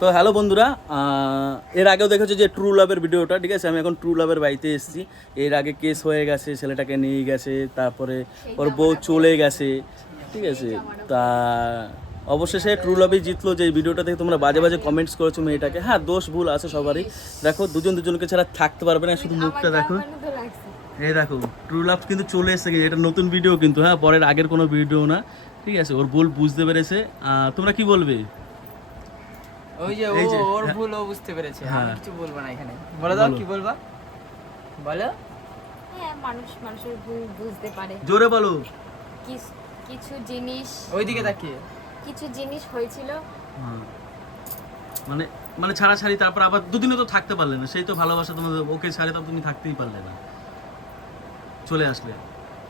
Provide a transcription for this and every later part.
তো হ্যালো বন্ধুরা এর আগেও দেখেছ যে ট্রু লাভের ভিডিওটা ঠিক আছে? আমি এখন ট্রু লাভের বাড়িতে এসেছি। এর আগে কেস হয়ে গেছে ছেলেটাকে নিয়ে গেছে তারপরে ওর বউ চলে গেছে ঠিক আছে? তা অবশেষে ট্রু লাভই জিতলো যে ভিডিওটা থেকে তোমরা বাজে বাজে কমেন্টস করেছ মেয়েটাকে। হ্যাঁ দোষ ভুল আছে সবারই। দেখো দুজন দুজনকে ছাড়া থাকতে পারবে না শুধু মুখটা দেখো। এই দেখো ট্রু লাভ কিন্তু চলে এসেছে এটা নতুন ভিডিও কিন্তু হ্যাঁ? পরের আগের কোনো ভিডিও না ঠিক আছে? ওর ভুল বুঝতে পেরেছে। তোমরা কি বলবে? ওই যে ও ওর হ্যাঁ। ভুল ও বুঝতে পেরেছে। আমি হ্যাঁ। কিছু বলব না এখানে। বলে দাও কি বলবা? বলো। হ্যাঁ মানুষ মানুষের ভুল বুঝতে পারে। জোরে বলো। কিছু জিনিস ওইদিকে তাকিয়ে। কিছু জিনিস হয়েছিল। হ্যাঁ। মানে ছাড়া ছাড়ি তারপর আবার দুদিনে তো থাকতে পারলে না। সেই তো ভালোবাসা তোমাদের ওকে ছাড়ে তো তুমি থাকতেই পারলে না। চলে আসলে।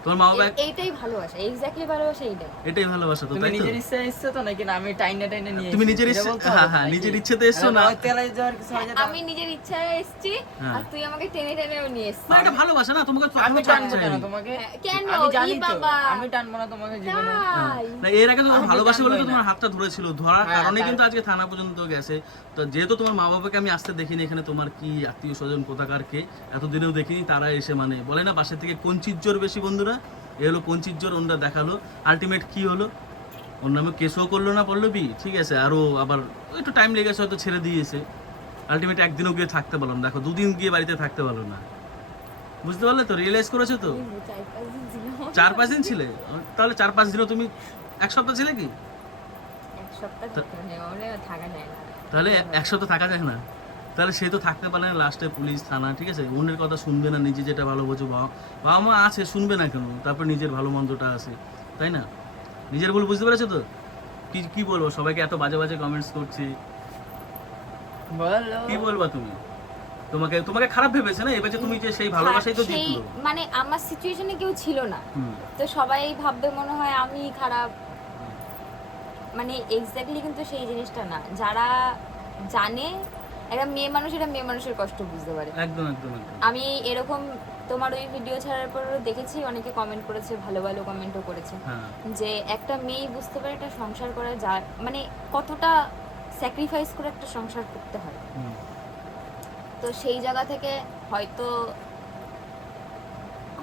তোমার মা বাবা এইটাই ভালোবাসা এক্স্যাক্টলি ভালোবাসা এইটাই। এটাই ভালোবাসা তো তুমি নিজের ইচ্ছা এসছো তো নাকি? না আমি টাইনে টাইনে নিয়ে তুমি নিজের ইচ্ছে- হ্যাঁ, হ্যাঁ, নিজের ইচ্ছেতে এসছো না? নয়, যাওয়ার কিছু হয় আমি নিজের ইচ্ছায় এসেছি হ্যাঁ। আর তুই আমাকে টেনে টেনেও নিয়ে এসেছিস। না এটা ভালোবাসা না তোমাকে আমি টানবো ছাড়তে তোমাকে? হ্যাঁ, কেন? আমি জানি তো। আমি টানবো না তোমাকে জীবনে। না এর আগে তোমার ভালোবাসা বলে তো তোমার হাতটা ধরেছিল ধরার হ্যাঁ, কারণে কিন্তু আজকে থানা পর্যন্ত গেছে। তো যেহেতু তোমার মা বাবাকে আমি আসতে দেখিনি এখানে তোমার কি আত্মীয় স্বজন কোথাকার কে এতদিনেও দেখিনি তারা এসে মানে বলে না পাশের থেকে কঞ্চির জোর বেশি বন্ধুরা? এ হলো কঞ্চির জোর ওনরা দেখাল। আলটিমেট কি হলো? ওর নামে কেসও করল না পল্লবী ঠিক আছে আরও আবার একটু টাইম লেগেছে হয়তো ছেড়ে দিয়েছে। আলটিমেট একদিনও গিয়ে থাকতে পারলাম না। দেখো দুদিন গিয়ে বাড়িতে থাকতে পারল না। বুঝতে পারলে তো? রিয়েলাইজ করেছ তো? চার পাঁচ দিন ছিল। তাহলে চার পাঁচ দিনও তুমি এক সপ্তাহ ছিলে কি? না। তাহলে এক সপ্তাহ থাকা যায় না? তাহলে সে তো থাকতে পারে না লাস্টে পুলিশ থানা ঠিক আছে? অন্যের কথা শুনবে না নিজে যেটা ভালো বোঝো বাবা বাবা মা আছে শুনবে না কেন? তারপর নিজের ভালো মন্দটা আছে তাই না? নিজের ভুল বুঝতে পেরেছ তো? কি কি বলব? সবাইকে এত বাজে বাজে কমেন্টস করছি। কি বলবা তুমি? তোমাকে তোমাকে খারাপ ভেবেছে না? এবার তুমি যে সেই ভালোবাসাই তো জিতলো। মানে আমার সিচুয়েশনে কেউ ছিল না। তো সবাই ভাববে মনে হয় আমি খারাপ। মানে এক্স্যাক্টলি কিন্তু সেই জিনিসটা না। যারা জানে একটা মেয়ে মানুষ এটা মেয়ে মানুষের কষ্ট বুঝতে পারে। একদম একদম আমি এরকম তোমার ওই ভিডিও ছাড়ার পর দেখেছি অনেকে কমেন্ট করেছে ভালো ভালো কমেন্টও করেছে। হ্যাঁ। যে একটা মেয়ে বুঝতে পারে একটা সংসার করা যায় মানে কতটা স্যাক্রিফাইস করে একটা সংসার করতে হয়। তো সেই জায়গা থেকে হয়তো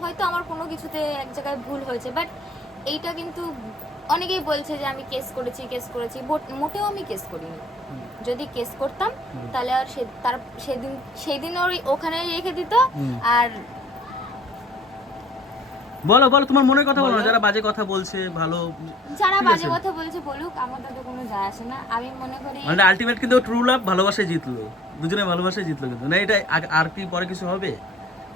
হয়তো আমার কোনো কিছুতে এক জায়গায় ভুল হয়েছে বাট এইটা কিন্তু অনেকেই বলছে যে আমি কেস করেছি কেস করেছি মোটেও আমি কেস করিনি। যদি কেস করতাম তাহলে আর সে তার সেদিন সেদিন ওর ওখানে রেখে দিত আর বলো বলো তোমার মনের কথা বলো না যারা বাজে কথা বলছে ভালো যারা বাজে কথা বলছে বলুক আমার তাতে কোনো যায় আসে না। আমি মনে করি মানে আলটিমেট কিন্তু ট্রু লাভ ভালোবাসায় জিতলো। দুজনে ভালোবাসায় জিতলো কিন্তু। না এটা আর কি পরে কিছু হবে?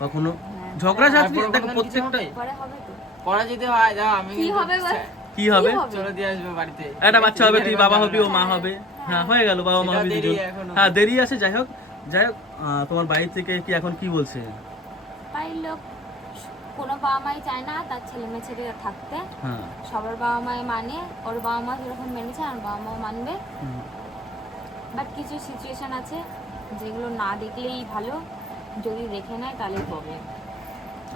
কখনো? হ্যাঁ। ঝগড়া আর ঝাঁটি দেখো কোনো কিছু প্রত্যেকটা হবে? পরে হবে তো। পড়া যদি হয় দাও আমি কি হবে বল? কি হবে? চলে দিয়ে আসব বাড়িতে। একটা বাচ্চা হবে তুই বাবা হবি ও মা হবে? হ্যাঁ হয়ে গেল বাবা মা হবি দুজন। হ্যাঁ দেরি আছে যাই হোক যাই হোক তোমার বাড়ি থেকে কি এখন কি বলছে? বাড়ির লোক কোনো বাবা মাই চায় না তার ছেলে মেয়ে ছেড়ে থাকতে। হ্যাঁ। সবার বাবা মাই মানে ওর বাবা মা যেরকম মেনেছে আর বাবা মাও মানবে। বাট কিছু সিচুয়েশন আছে যেগুলো না দেখলেই ভালো। যদি দেখে নেয় তাহলে প্রবলেম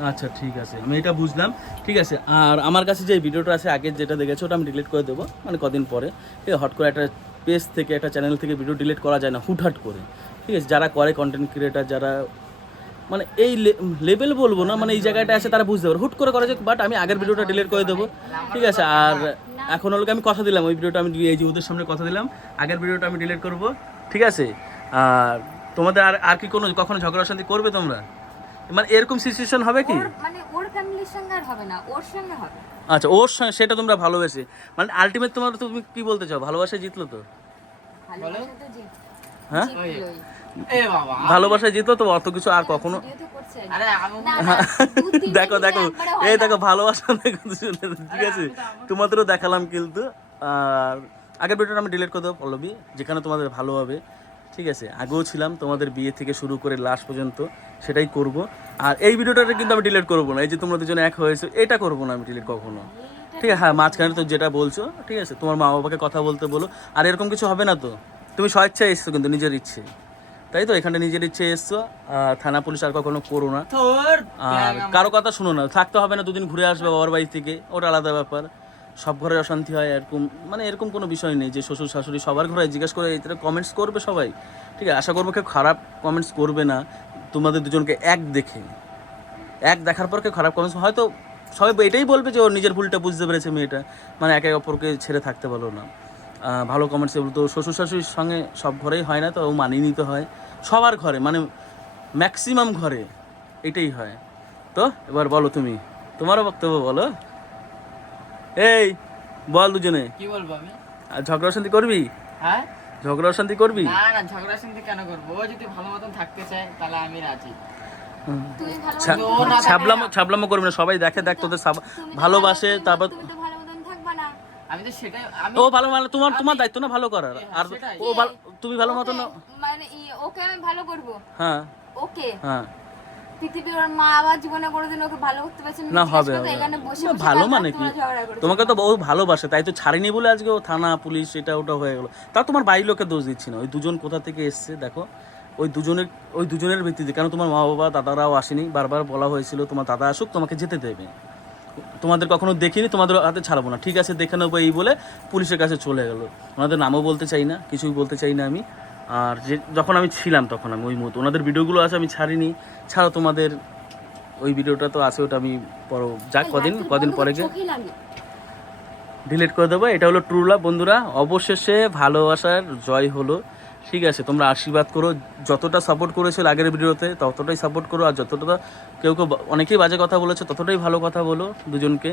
আচ্ছা ঠিক আছে। আমি এটা বুঝলাম। ঠিক আছে, আর আমার কাছে যে ভিডিওটা আছে আগের যেটা দেখেছ, ওটা আমি ডিলিট করে দেবো মানে কদিন পরে। ঠিক আছে, হট করে একটা পেজ থেকে, একটা চ্যানেল থেকে ভিডিও ডিলিট করা যায় না, হুটহাট করে। ঠিক আছে, যারা করে কন্টেন্ট ক্রিয়েটার যারা মানে এই লেভেল বলব না মানে এই জায়গাটা আছে, তারা বুঝতে পারবে। হুট করে করা যায় বাট আমি আগের ভিডিওটা ডিলিট করে দেবো। ঠিক আছে, আর এখন হলো আমি কথা দিলাম, ওই ভিডিওটা আমি এই যে ওদের সামনে কথা দিলাম, আগের ভিডিওটা আমি ডিলিট করব। ঠিক আছে, আর তোমাদের আর আর কি কোনো, কখনো ঝগড়া শান্তি করবে তোমরা? মানে এরকম সিচুয়েশন হবে কি? মানে ওর ফ্যামিলির সঙ্গে আর হবে না ওর সঙ্গে হবে। আচ্ছা ওর সঙ্গে সেটা তোমরা ভালোবেসে। মানে আলটিমেট তোমার তুমি কি বলতে চাও? ভালোবাসা জিতলো তো? হ্যাঁ? ভালোবাসা জিতলো তো অত কিছু আর কখনো তিনটে দেখো দেখো। এই দেখো ভালোবাসা দেখো ঠিক আছে? তোমাদেরও দেখালাম কিন্তু। আর আগের ভিডিওটা আমি ডিলিট করে দেবো পল্লবী। যেখানে তোমাদের ভালো হবে। ঠিক আছে আগেও ছিলাম তোমাদের বিয়ে থেকে শুরু করে লাস্ট পর্যন্ত সেটাই করব। আর এই ভিডিওটা কিন্তু আমি ডিলিট করব না এই যে তোমরা দুজনে এক হয়েছে এটা করব না আমি ডিলিট কখনো। ঠিক আছে হ্যাঁ মাঝখানে তো যেটা বলছো ঠিক আছে তোমার মা বাবাকে কথা বলতে বলো আর এরকম কিছু হবে না তো? তুমি স্বেচ্ছায় এসছো কিন্তু নিজের ইচ্ছে। তাই তো এখানে নিজের ইচ্ছে এসছো থানা পুলিশ আর কখনো করো না। আর কারও কথা শুনো না থাকতে হবে না দুদিন ঘুরে আসবে বাবার বাড়ি থেকে ওটা আলাদা ব্যাপার। সব ঘরে অশান্তি হয়, এরকম মানে এরকম কোনো বিষয় নেই যে শ্বশুর শাশুড়ি সবার ঘরে জিজ্ঞেস করে এটা কমেন্টস করবে সবাই? ঠিক আছে, আশা করব কেউ খারাপ কমেন্টস করবে না। তোমাদের দুজনকে এক দেখে, এক দেখার পর কেউ খারাপ কমেন্টস হয়তো সবাই এটাই বলবে যে ওর নিজের ভুলটা বুঝতে পেরেছে মেয়েটা মানে একে অপরকে ছেড়ে থাকতে পারল না। ভালো কমেন্টস এগুলো তো শ্বশুর শাশুড়ির সঙ্গে সব ঘরেই হয় না, তো ও মানিয়ে নিতে হয়। সবার ঘরে মানে ম্যাক্সিমাম ঘরে এটাই হয়। তো এবার বলো তুমি, তোমারও বক্তব্য বলো। এই বল দুজনে। কি বলব আমি? আর ঝগড়া শান্তি করবি? হ্যাঁ? ঝগড়া শান্তি করবি? না না ঝগড়া শুনতে কেন করব? ও যদি ভালো মতন থাকতে চায় তাহলে আমি রাজি। তুমি ভালো না থাকে ছাবলামো ছাবলামো করবি না সবাই দেখে দেখ তোদের ভালোবাসে তারপর তো ভালো মতন আমি তো সেটাই ও ভালো মানে তোমার তোমার দায়িত্ব না ভালো করার? হ্যাঁ, আর ও ভালো তুমি ভালো মতন ওকে, মানে ওকে আমি ভালো করব? হ্যাঁ। ওকে? হ্যাঁ। পৃথিবীর ওর মা আবার জীবনে কোনোদিন ওকে ভালো করতে পারছে না হবে। এখানে বসে ভালো মানে কি। তোমাকে তো বহু ভালোবাসে তাই তো ছাড়িনি বলে আজকে ও থানা পুলিশ এটা ওটা হয়ে গেল। তা তোমার বাড়ির লোকে দোষ দিচ্ছি না। ওই দুজন কোথা থেকে এসছে দেখো? ওই দুজনের ওই দুজনের ভিত্তিতে কেন তোমার মা বাবা দাদারাও আসেনি? বারবার বলা হয়েছিল তোমার দাদা আসুক তোমাকে যেতে দেবে। তোমাদের কখনো দেখিনি তোমাদের হাতে ছাড়বো না। ঠিক আছে দেখে নেব এই বলে পুলিশের কাছে চলে গেলো। ওনাদের নামও বলতে চাই না কিছুই বলতে চাই না আমি। আর যে যখন আমি ছিলাম তখন আমি ওই মতো ওনাদের ভিডিওগুলো আছে আমি ছাড়িনি। ছাড়ো তোমাদের ওই ভিডিওটা তো আছে ওটা আমি পর যাক কদিন কদিন পরে গিয়ে ডিলিট করে দেবো। এটা হলো ট্রু লাভ বন্ধুরা। অবশেষে ভালোবাসার জয় হলো। ঠিক আছে তোমরা আশীর্বাদ করো। যতটা সাপোর্ট করেছ আগের ভিডিওতে ততটাই সাপোর্ট করো। আর যতটা কেউ কেউ অনেকেই বাজে কথা বলেছে ততটাই ভালো কথা বলো দুজনকে।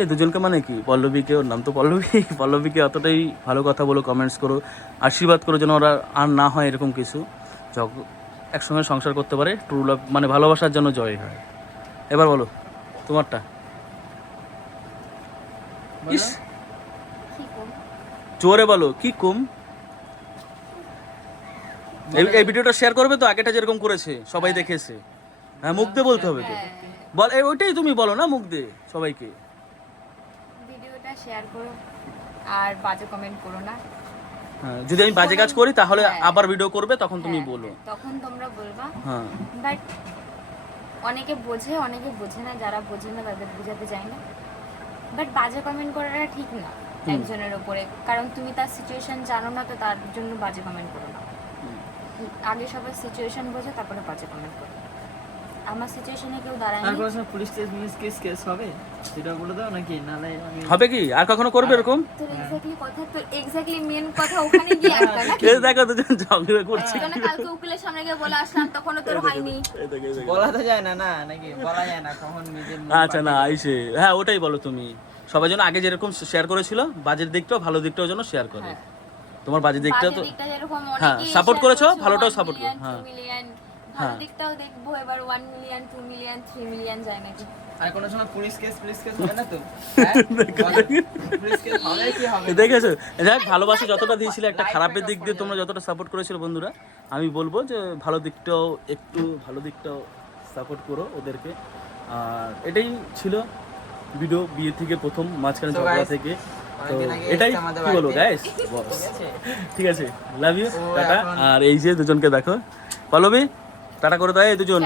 ঠিক দুজনকে মানে কি? পল্লবীকে ওর নাম তো পল্লবী। পল্লবীকে অতটাই ভালো কথা বলো কমেন্টস করো আশীর্বাদ করো যেন ওরা আর না হয় এরকম কিছু। জগ- একসঙ্গে সংসার করতে পারে ট্রু লাভ মানে ভালোবাসার জন্য জয় হয়। এবার বলো তোমারটা? ইস! জোরে বলো কি কম? এই এই ভিডিওটা শেয়ার করবে তো আগেটা যেরকম করেছে সবাই দেখেছে। হ্যাঁ মুখ দিয়ে বলতে হবে তো। হ্যাঁ, বল ওইটাই তুমি বলো না মুখ দিয়ে সবাইকে? শেয়ার করো আর বাজে কমেন্ট করো না। হ্যাঁ যদি আমি বাজে কাজ করি তাহলে হ্যাঁ। আবার ভিডিও করবে তখন তুমি হ্যাঁ, বলো। তখন তোমরা বলবা। হ্যাঁ। বাট অনেকে বোঝে অনেকে বোঝে না যারা বোঝে না তাদের বোঝাতে চাই না। বাট বাজে কমেন্ট করাটা ঠিক না একজনের ওপরে কারণ তুমি তার সিচুয়েশন জানো না তো তার জন্য বাজে কমেন্ট করো না। আগে সবার সিচুয়েশন বোঝে তারপরে বাজে কমেন্ট করো। আমার সিচুয়েশনে কেউ আর দাঁড়ায়নি কোনো police case miss case case হবে? সেটা বলে দাও নাকি? নালে আমি হবে কি? আর কখনো করবে এরকম? এক্স্যাক্টলি কথা তোর এক্স্যাক্টলি মেন কথা ওখানে গিয়ে একটা নাকি? এই দেখো দুজন ঝগড়া করছে। কালকে উকিলের সামনে গিয়ে বলে আসলাম তখনও তোর হয়নি। বলা তো যায় না না নাকি? বলা যায় না কখন নিজের আচ্ছা না আইসে হ্যাঁ ওটাই বলো তুমি। সবাই যেন আগে যেরকম শেয়ার করেছিল বাজের দিকটাও ভালো দিকটাও যেন শেয়ার করে। হ্যাঁ। তোমার বাজের দিকটা তো হ্যাঁ, সাপোর্ট করেছ, ভালোটাও 1 support করো, হ্যাঁ। 2 million, ভালো হ্যাঁ। দিকটাও দেখব এবার one million two million three million যায় নাকি আর কোনো সময় পুলিশ কেস পুলিশ কেস হবে না তো হ্যাঁ? বলো। পুলিশ কেস হবে কি হবে না? দেখেছ যাই ভালোবাসা যতটা দিয়েছিল একটা খারাপের দিক দিয়ে তোমরা যতটা সাপোর্ট করেছিল বন্ধুরা আমি বলব যে ভালো দিকটাও একটু ভালো দিকটাও সাপোর্ট করো ওদেরকে আর এটাই ছিল ভিডিও বিয়ে থেকে প্রথম মাঝখানে ঝগড়া থেকে তো এটাই কি বলব। গাইস ঠিক আছে লাভ ইউ টাটা আর এই যে দুজনকে দেখো পল্লবী টাটা করে দেয় এই দুজন।